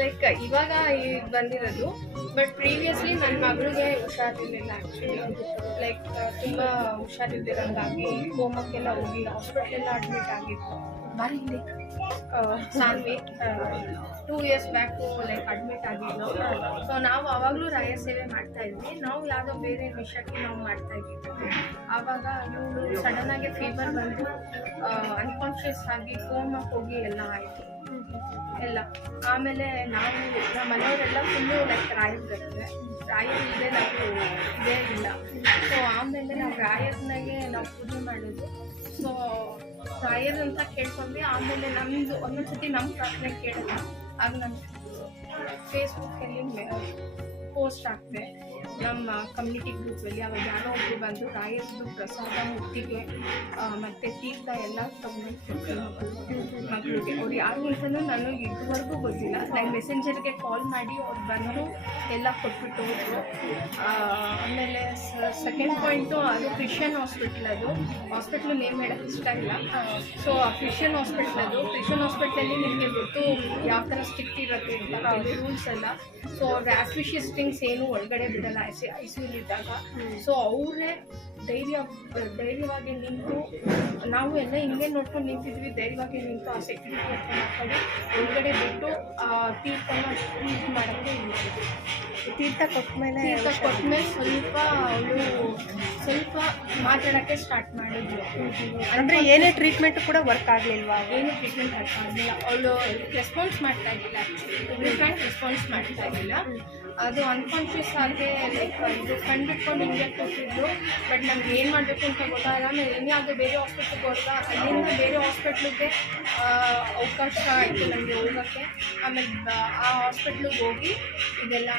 Like ಇವಾಗ ಬಂದಿರೋದು but previously ನನ್ನ ಮಗಳಿಗೆ ಹುಷಾರಿರಲಿಲ್ಲ ಆ್ಯಕ್ಚುಲಿ ಲೈಕ್ ತುಂಬ ಹುಷಾರಿದ್ದಿರೋದಾಗಿ ಹೋಮಕ್ಕೆಲ್ಲ ಹೋಗಿ ಹಾಸ್ಪಿಟ್ಲೆಲ್ಲ ಅಡ್ಮಿಟ್ ಆಗಿತ್ತು. Saanvi two years back like admit ಆಗಿದ್ದು ಸೊ ನಾವು ಆವಾಗಲೂ ರಾಯ ಸೇವೆ ಮಾಡ್ತಾ ಇದ್ವಿ. ನಾವು ಯಾವುದೋ ಬೇರೆ ವಿಷಯಕ್ಕೆ ನಾವು ಮಾಡ್ತಾ ಇದ್ವಿ ಆವಾಗ ಇವಳು ಸಡನ್ನಾಗಿ ಫೀವರ್ ಬಂದು ಅನ್ಕಾನ್ಷಿಯಸ್ ಆಗಿ ಕೋಮಕ್ಕೆ ಹೋಗಿ ಎಲ್ಲ ಆಯಿತು. ಎಲ್ಲ. ಆಮೇಲೆ ನಾವು ನಮ್ಮ ಮನೆಯವರೆಲ್ಲ ಫುಲ್ಲು ಲೈಕ್ ರಾಯರ್ ಬರ್ತದೆ ರಾಯರ್ ಇಲ್ಲದೆ ನಾವು ಇದೇ ಇಲ್ಲ. ಸೊ ಆಮೇಲೆ ನಾವು ರಾಯರ್ನಾಗೆ ನಾವು ಪೂಜೆ ಮಾಡೋದು. ಸೊ ರಾಯರ್ ಅಂತ ಕೇಳ್ಕೊಂಡ್ವಿ. ಆಮೇಲೆ ನಮ್ಮದು ಒಂದೊಂದು ಸತಿ ನಮ್ಮ ಪ್ರಾರ್ಥನೆ ಕೇಳಲ್ಲ ಆಗ ನಮ್ಮ ಫೇಸ್ಬುಕ್ಕಲ್ಲಿ ಪೋಸ್ಟ್ ಹಾಕ್ತೆ. ನಮ್ಮ ಕಮ್ಯುನಿಟಿ ಗ್ರೂಪಲ್ಲಿ ಅವಾಗ ಯಾರೋ ಒಬ್ಬರು ಬಂದು ರಾಯರ್ದು ಪ್ರಸಾದ ಮುತ್ತಿಗೆ ಮತ್ತು ತೀರ್ಥ ಎಲ್ಲ ತಗೊಂಡು ಮಕ್ಕಳಿಗೆ ಅವ್ರು ಯಾರು ಅಂತಲೂ ನಾನು ಇದುವರೆಗೂ ಗೊತ್ತಿಲ್ಲ. ನಾನು ಮೆಸೆಂಜರ್ಗೆ ಕಾಲ್ ಮಾಡಿ ಅವ್ರು ಬಂದು ಎಲ್ಲ ಕೊಟ್ಬಿಟ್ಟು ಹೋದರು. ಆ, ಆಮೇಲೆ ಸೆಕೆಂಡ್ ಪಾಯಿಂಟು ಅದು ಕ್ರಿಶ್ಚಿಯನ್ ಹಾಸ್ಪಿಟ್ಲ್ ಅದು. ಹಾಸ್ಪಿಟ್ಲು ನೇಮ್ ಹೇಳೋಕ್ಕೆ ಇಷ್ಟ ಇಲ್ಲ. ಸೊ ಕ್ರಿಶ್ಚಿಯನ್ ಹಾಸ್ಪಿಟ್ಲ್ ಅದು. ಕ್ರಿಶ್ಚಿಯನ್ ಹಾಸ್ಪಿಟ್ಲಲ್ಲಿ ನಿಮಗೆ ಗೊತ್ತು ಯಾವ ಥರ ಸ್ಟ್ರಿಕ್ಟ್ ಇರುತ್ತೆ ಅಂತ ರೂಲ್ಸ್ ಎಲ್ಲ. ಸೊ ಅವ್ರ ಆಸ್ಪಿಷಿಯಸ್ ಥಿಂಗ್ಸ್ ಏನು ಒಳಗಡೆ ಬಿಡಲ್ಲ. ಐ ಸಿ ಇದ್ದಾಗ. ಸೊ ಅವರೇ ಧೈರ್ಯ ಧೈರ್ಯವಾಗಿ ನಿಂತು ನಾವು ಎಲ್ಲ ಹಿಂಗೆ ನೋಡ್ಕೊಂಡು ನಿಂತಿದ್ವಿ. ಧೈರ್ಯವಾಗಿ ನಿಂತು ಆ ಸೆಕ್ಯೂರಿಟಿ ಮಾತಾಡಿ ಒಳಗಡೆ ಬಿಟ್ಟು ಆ ತೀರ್ಥನ ಟ್ರೀಟ್ ಮಾಡೋಕ್ಕೆ. ತೀರ್ಥ ಕೊಟ್ಮೇಲೆ ತೀರ್ಥ ಕೊಟ್ಮೇಲೆ ಸ್ವಲ್ಪ ಅವಳು ಸ್ವಲ್ಪ ಮಾತಾಡೋಕ್ಕೆ ಸ್ಟಾರ್ಟ್ ಮಾಡಿದ್ರು. ಅಂದರೆ ಏನೇ ಟ್ರೀಟ್ಮೆಂಟ್ ಕೂಡ ವರ್ಕ್ ಆಗಲಿಲ್ವಾ? ಏನು ಟ್ರೀಟ್ಮೆಂಟ್ ವರ್ಕ್ ಆಗಲಿಲ್ಲ. ಅವಳು ರೆಸ್ಪಾನ್ಸ್ ಮಾಡ್ತಾ ಇದ್ದಿಲ್ಲ ರೆಸ್ಪಾನ್ಸ್ ಮಾಡ್ತಾ ಇದ್ದಿಲ್ಲ. ಅದು ಅನ್ಕಾನ್ಷಿಯಸ್ ಆಗಿ ಲೈಕ್ ಇದು ಕಂಡಿಟ್ಕೊಂಡು ಹಿಂಗೆ ಕೊಟ್ಟಿದ್ದು ಬಟ್ ನಮ್ಗೆ ಏನು ಮಾಡಬೇಕು ಅಂತ ಗೊತ್ತಾಗಲ್ಲ. ಆಮೇಲೆ ಆದರೂ ಬೇರೆ ಹಾಸ್ಪಿಟ್ಲಿಗೆ ಹೋದಾಗ ಅಲ್ಲಿಂದ ಬೇರೆ ಹಾಸ್ಪಿಟ್ಲಿಗೆ ಅವಕಾಶ ಆಯಿತು ನನಗೆ ಹೋಗೋಕ್ಕೆ. ಆಮೇಲೆ ಆ ಹಾಸ್ಪಿಟ್ಲಿಗೆ ಹೋಗಿ ಇದೆಲ್ಲ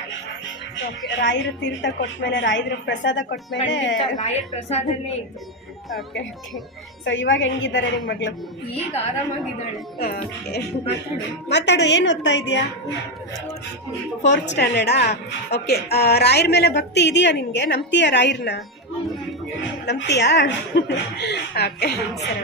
ಓಕೆ ರಾಯರ ತೀರ್ಥ ಕೊಟ್ಟಮೇಲೆ ರಾಯರ ಪ್ರಸಾದ ಕೊಟ್ಟಮೇಲೆ ರಾಯರ ರಾಯರ್ ಪ್ರಸಾದನೇ ಇತ್ತು. ಓಕೆ ಓಕೆ ಸೊ ಇವಾಗ ಹೆಂಗಿದ್ದಾರೆ ನಿಮ್ಮ ಮಗಳು? ಈಗ ಆರಾಮಾಗಿದ್ದಾಳೆ. ಓಕೆ ಮಾತಾಡು. ಏನು ಓದ್ತಾ ಇದೆಯಾ ಫೋರ್ತ್ ಸ್ಟ್ಯಾಂಡರ್ಡಾ ಓಕೆ ರಾಯರ್ ಮೇಲೆ ಭಕ್ತಿ ಇದೆಯಾ ನಿಮಗೆ ನಂಬ್ತೀಯಾ ರಾಯರ್ನ? ನಂಬ್ತೀಯಾ? ಓಕೆ ಸರಿ.